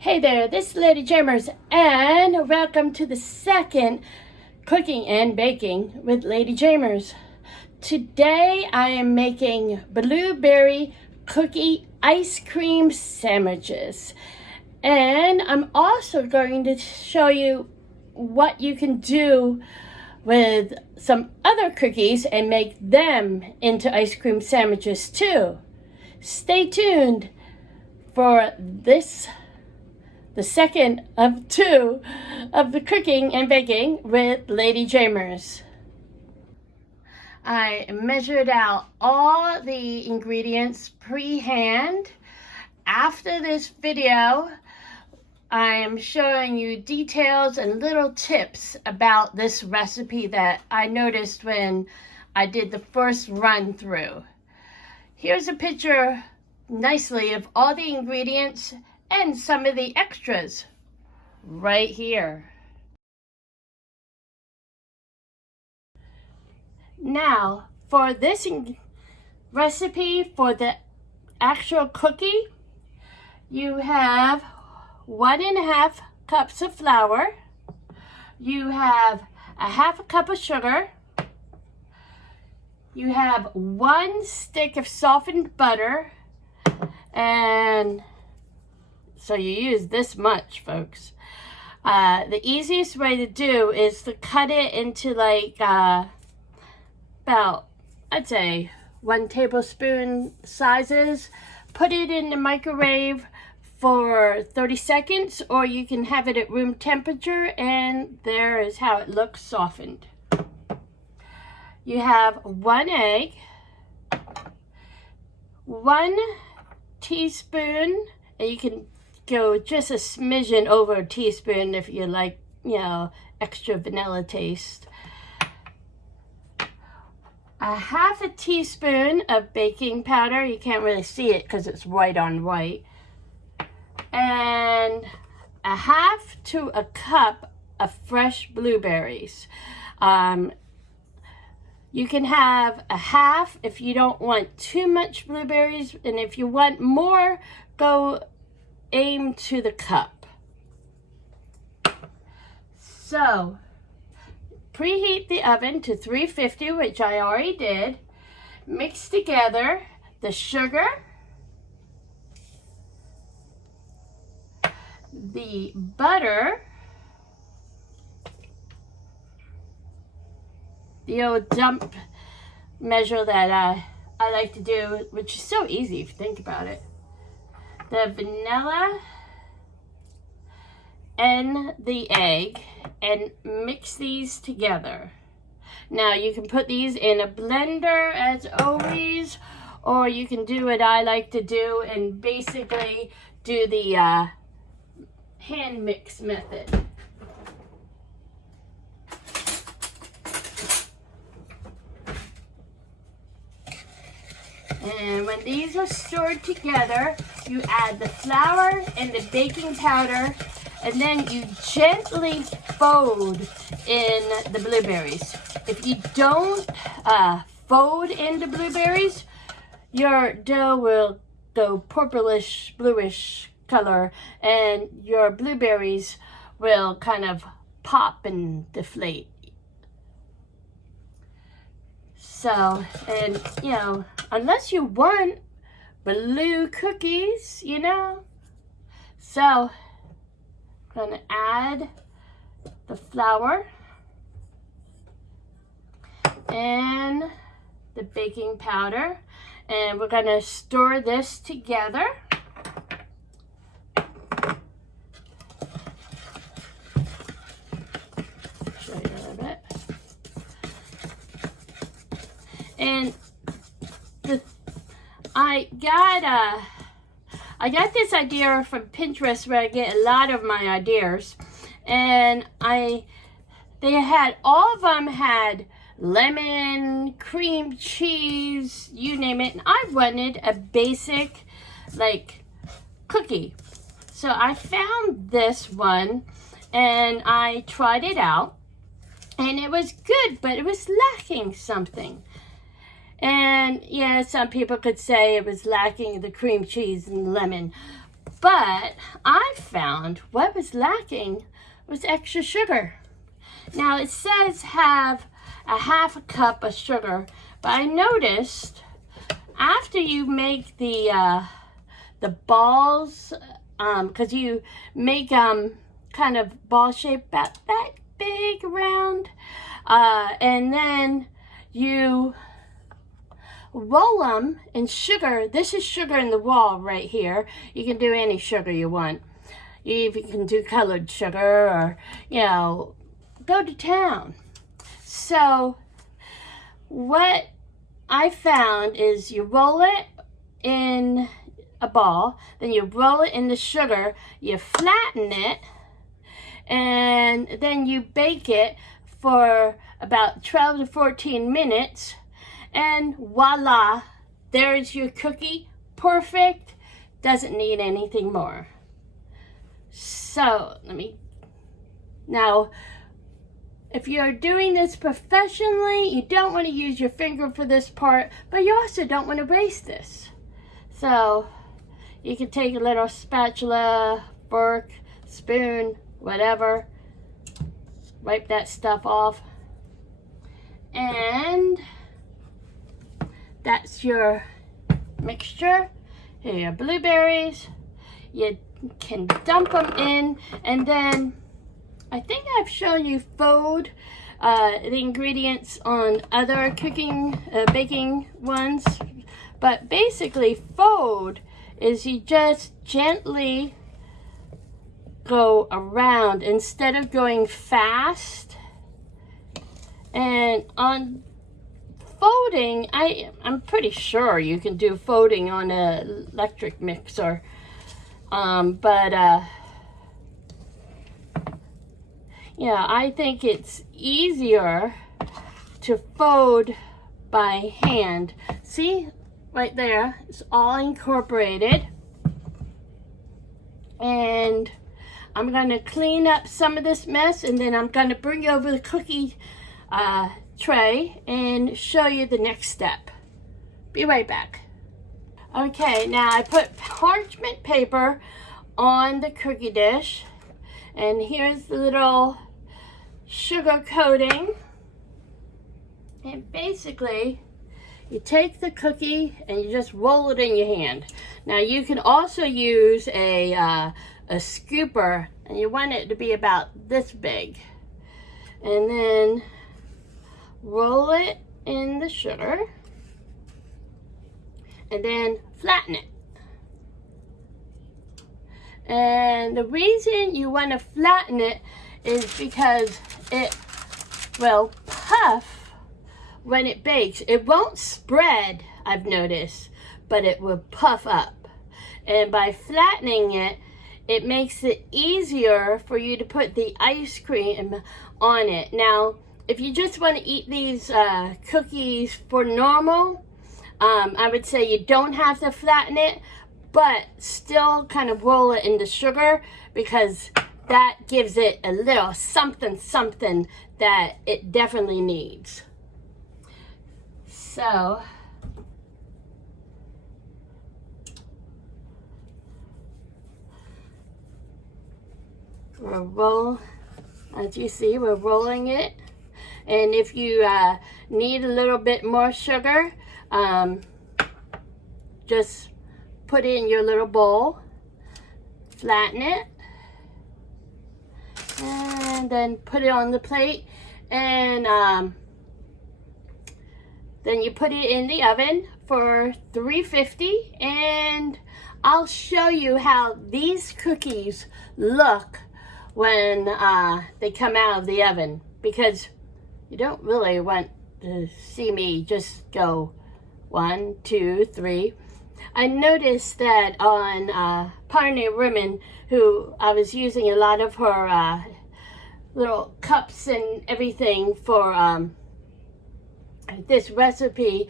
Hey there, this is LadyJamers, and welcome to the second Cooking and Baking with LadyJamers. Today I am making blueberry cookie ice cream sandwiches. And I'm also going to show you what you can do with some other cookies and make them into ice cream sandwiches too. Stay tuned for this, the second of two of the cooking and baking with LadyJamers. I measured out all the ingredients pre-hand. After this video, I am showing you details and little tips about this recipe that I noticed when I did the first run through. Here's a picture nicely of all the ingredients and some of the extras right here. Now, for this recipe for the actual cookie, you have 1.5 cups of flour, you have 1/2 cup of sugar, you have 1 stick of softened butter, and so you use this much, folks. The easiest way to do is to cut it into like about, I'd say, 1 tablespoon sizes. Put it in the microwave for 30 seconds, or you can have it at room temperature, and there is how it looks softened. You have 1 egg, 1 teaspoon, and you can go just a smidgen over a teaspoon if you like, extra vanilla taste. 1/2 teaspoon of baking powder. You can't really see it because it's white on white. And 1/2 to a cup of fresh blueberries. You can have 1/2 if you don't want too much blueberries, and if you want more, go aim to the cup. So, preheat the oven to 350, which I already did. Mix together the sugar, the butter, the old dump measure that I like to do, which is so easy if you think about it, the vanilla, and the egg, and mix these together. Now you can put these in a blender as always, or you can do what I like to do and basically do the hand mix method. And when these are stirred together, you add the flour and the baking powder, and then you gently fold in the blueberries. If you don't fold in the blueberries, your dough will go purplish, bluish color, and your blueberries will kind of pop and deflate. So, and unless you want blue cookies, So, I'm gonna add the flour and the baking powder, and we're gonna stir this together. Show you a little bit. And I got this idea from Pinterest, where I get a lot of my ideas, and they had, all of them had lemon, cream cheese, you name it, and I wanted a basic like cookie. So I found this one and I tried it out, and it was good, but it was lacking something. And yeah, some people could say it was lacking the cream cheese and lemon, But I found what was lacking was extra sugar. Now it says have a half a cup of sugar, but I noticed after you make the balls, because you make kind of ball shape about that big around, and then you roll them in sugar. This is sugar in the wall right here. You can do any sugar you want. You even can do colored sugar, or, you know, go to town. So what I found is you roll it in a ball, then you roll it in the sugar, you flatten it, and then you bake it for about 12 to 14 minutes, and voila, there's your cookie. Perfect. Doesn't need anything more. So now, if you're doing this professionally, you don't want to use your finger for this part, but you also don't want to waste this. So you can take a little spatula, fork, spoon, whatever, wipe that stuff off, and that's your mixture. Here are your blueberries. You can dump them in, and then I think I've shown you fold the ingredients on other baking ones, but basically fold is you just gently go around instead of going fast. And on folding, I'm pretty sure you can do folding on an electric mixer, yeah, I think it's easier to fold by hand. See, right there, it's all incorporated. And I'm going to clean up some of this mess, and then I'm going to bring over the cookie tray and show you the next step. Be right back. Okay, now I put parchment paper on the cookie dish, and here's the little sugar coating. And basically you take the cookie and you just roll it in your hand. Now you can also use a scooper, and you want it to be about this big, and then roll it in the sugar and then flatten it. And the reason you want to flatten it is because it will puff when it bakes. It won't spread, I've noticed, but it will puff up. And by flattening it, it makes it easier for you to put the ice cream on it. Now, if you just want to eat these cookies for normal, I would say you don't have to flatten it, but still kind of roll it in the sugar, because that gives it a little something that it definitely needs. So we'll roll, as you see, we're rolling it. And if you need a little bit more sugar, just put it in your little bowl, flatten it, and then put it on the plate, and then you put it in the oven for 350, and I'll show you how these cookies look when they come out of the oven, because you don't really want to see me just go 1, 2, 3. I noticed that on Pioneer Women, who I was using a lot of her little cups and everything for this recipe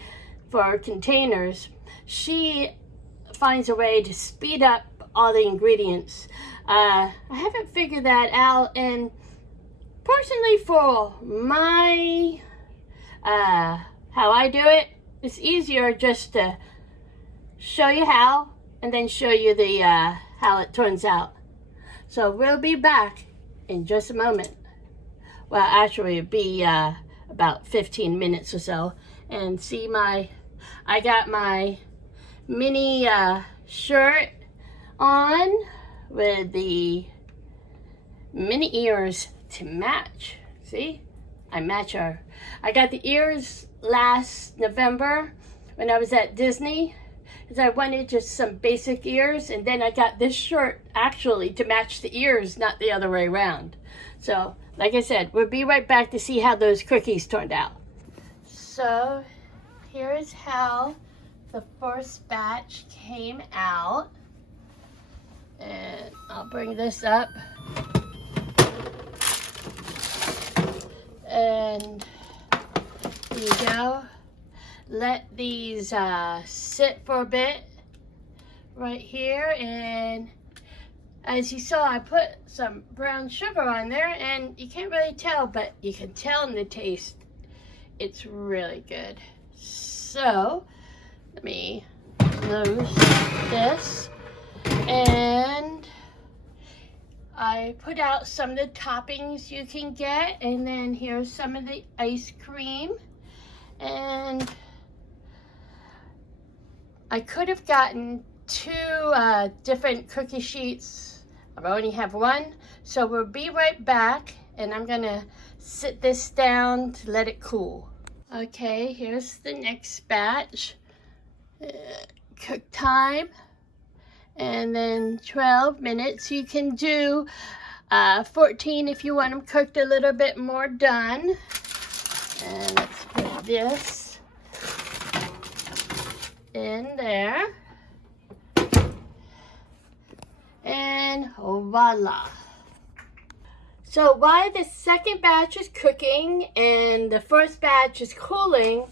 for containers, she finds a way to speed up all the ingredients. I haven't figured that out, and personally for my how I do it, it's easier just to show you how, and then show you the how it turns out. So we'll be back in just a moment. Well, actually it'll be about 15 minutes or so. And see, I got my mini shirt on with the mini ears to match. See, I match her. I got the ears last November when I was at Disney, because I wanted just some basic ears, and then I got this shirt actually to match the ears, not the other way around. So like I said, we'll be right back to see how those cookies turned out. So here is how the first batch came out. And I'll bring this up. And there you go. Let these sit for a bit right here. And as you saw, I put some brown sugar on there, and you can't really tell, but you can tell in the taste. It's really good. So let me close this, and I put out some of the toppings you can get, and then here's some of the ice cream. And I could have gotten 2 different cookie sheets. I only have 1, so we'll be right back, and I'm gonna sit this down to let it cool. Okay, here's the next batch. Cook time, and then 12 minutes. You can do 14 if you want them cooked a little bit more done. And let's put this in there. And voila. So while the second batch is cooking and the first batch is cooling,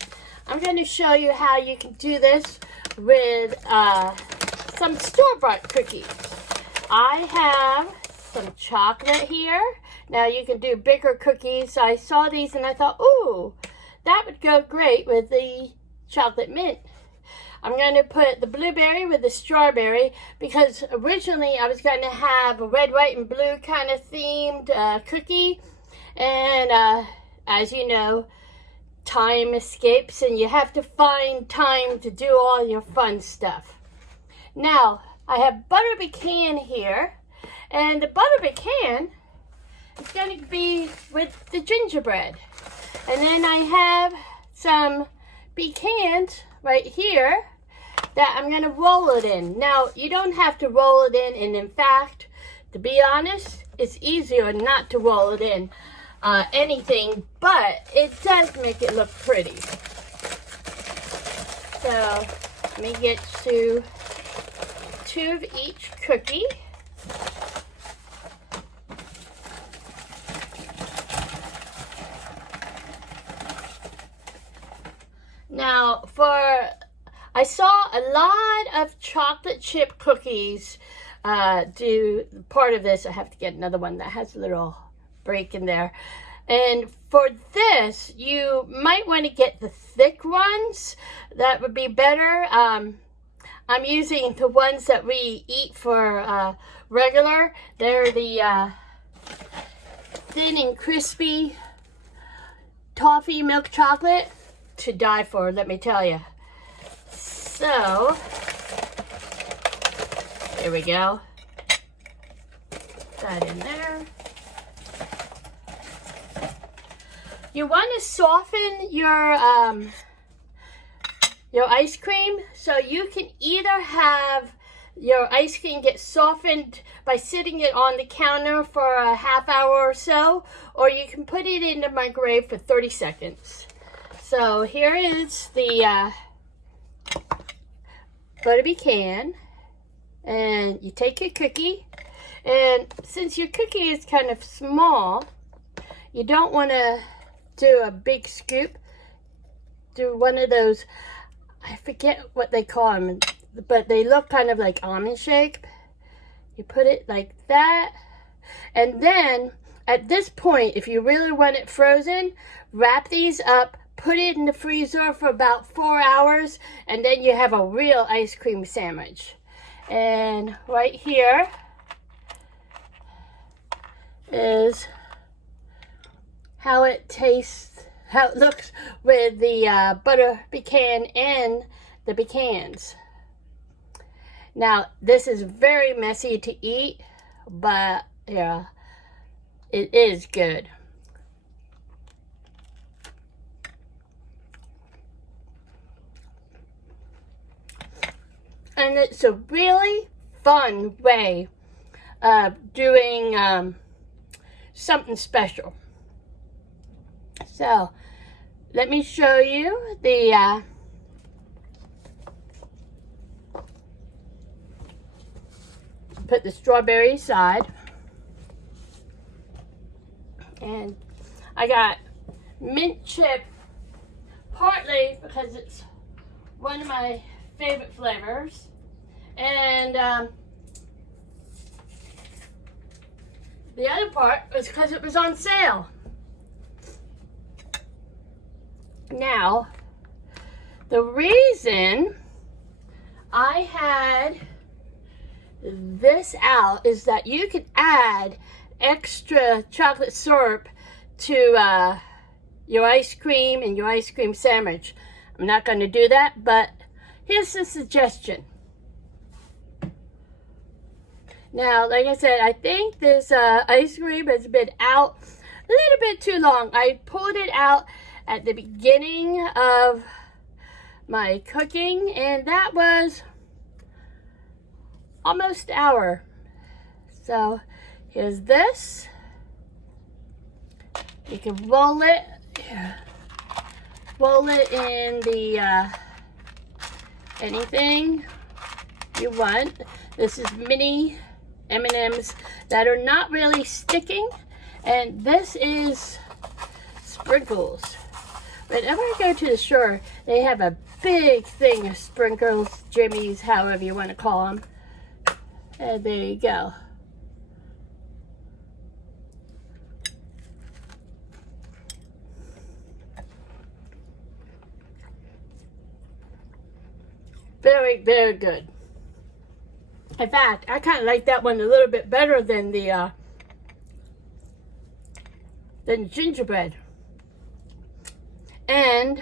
I'm going to show you how you can do this with some store-bought cookies. I have some chocolate here. Now you can do bigger cookies. I saw these and I thought, ooh, that would go great with the chocolate mint. I'm going to put the blueberry with the strawberry, because originally I was going to have a red, white, and blue kind of themed cookie. And as you know, time escapes and you have to find time to do all your fun stuff. Now, I have butter pecan here, and the butter pecan is going to be with the gingerbread. And then I have some pecans right here that I'm going to roll it in. Now, you don't have to roll it in, and in fact, to be honest, it's easier not to roll it in anything, but it does make it look pretty. So, let me get to 2 of each cookie. Now, I saw a lot of chocolate chip cookies do part of this. I have to get another one that has a little break in there. And for this, you might want to get the thick ones. That would be better. I'm using the ones that we eat for regular. They're the thin and crispy toffee milk chocolate. To die for, let me tell you. So, here we go. That in there. You want to soften your ice cream, so you can either have your ice cream get softened by sitting it on the counter for a half hour or so, or you can put it in the microwave for 30 seconds. So here is the butter pecan, and you take your cookie, and since your cookie is kind of small, you don't want to do a big scoop. Do one of those, I forget what they call them, but they look kind of like almond shape. You put it like that, and then at this point, if you really want it frozen, wrap these up, put it in the freezer for about 4 hours, and then you have a real ice cream sandwich. And right here is how it tastes, how it looks with the butter pecan and the pecans. Now, this is very messy to eat, but yeah, it is good. And it's a really fun way of doing something special. So, let me show you the put the strawberry aside. And I got mint chip, partly because it's one of my favorite flavors, and the other part was because it was on sale. Now, the reason I had this out is that you could add extra chocolate syrup to your ice cream and your ice cream sandwich. I'm not going to do that, but here's a suggestion. Now, like I said, I think this ice cream has been out a little bit too long. I pulled it out at the beginning of my cooking, and that was almost an hour. So here's this. You can roll it in the anything you want. This is mini M&Ms that are not really sticking, and this is sprinkles. Whenever I go to the store, they have a big thing of sprinkles, jimmies, however you want to call them. And there you go. Very, very good. In fact, I kind of like that one a little bit better than the gingerbread. And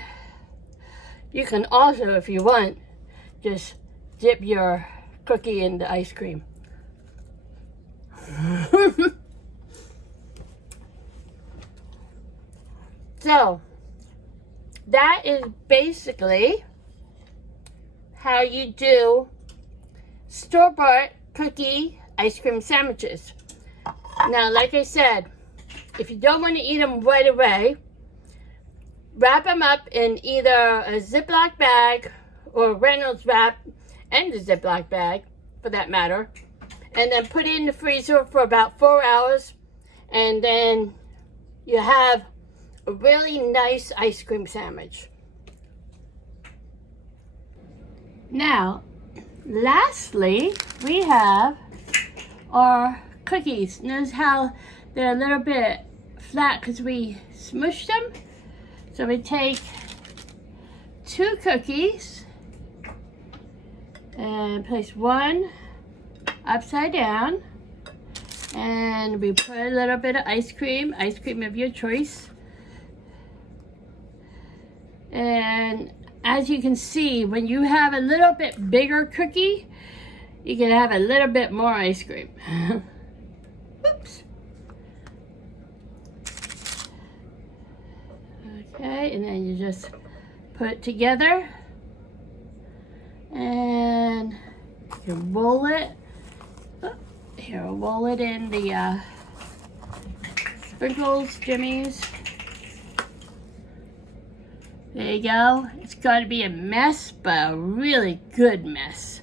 you can also, if you want, just dip your cookie in the ice cream. So, that is basically how you do store-bought cookie ice cream sandwiches. Now, like I said, if you don't want to eat them right away, wrap them up in either a Ziploc bag or Reynolds wrap and a Ziploc bag, for that matter, and then put it in the freezer for about 4 hours, and then you have a really nice ice cream sandwich. Now, lastly, we have our cookies. Notice how they're a little bit flat because we smushed them. So we take 2 cookies and place one upside down, and we put a little bit of ice cream of your choice. And as you can see, when you have a little bit bigger cookie, you can have a little bit more ice cream. Oops. Okay, and then you just put it together, and you can roll it. Here, roll it in the sprinkles, jimmies. There you go. It's going to be a mess, but a really good mess.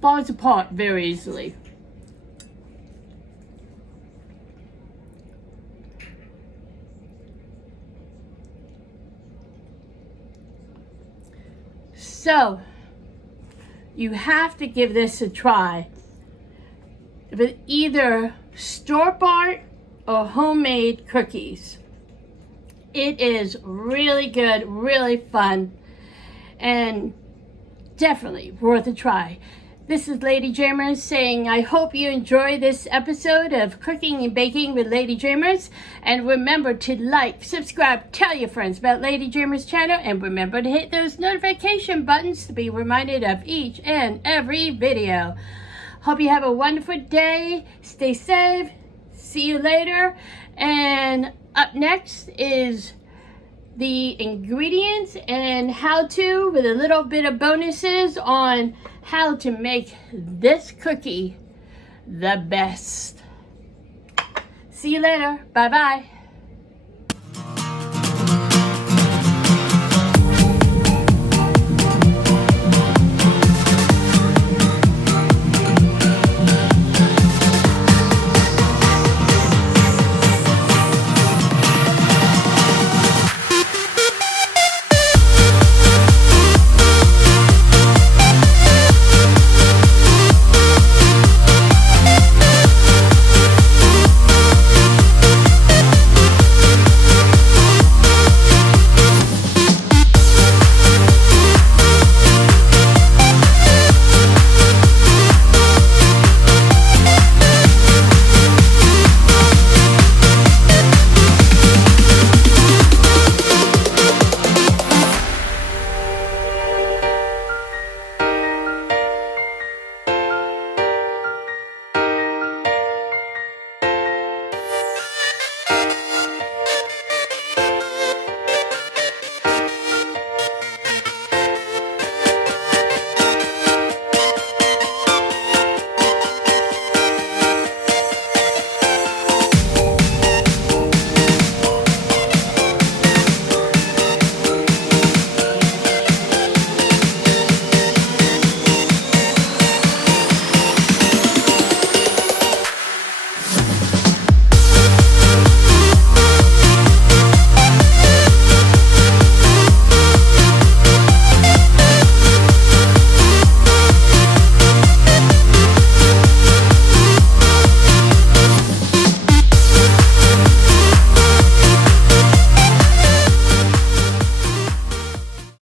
Falls apart very easily. So, you have to give this a try with either store-bought or homemade cookies. it is really good, really fun, and definitely worth a try. This is LadyJamers saying I hope you enjoy this episode of Cooking and Baking with LadyJamers. And remember to like, subscribe, tell your friends about LadyJamers channel, and remember to hit those notification buttons to be reminded of each and every video. Hope you have a wonderful day. Stay safe. See you later. And up next is the ingredients and how to, with a little bit of bonuses on how to make this cookie the best. See you later. Bye bye.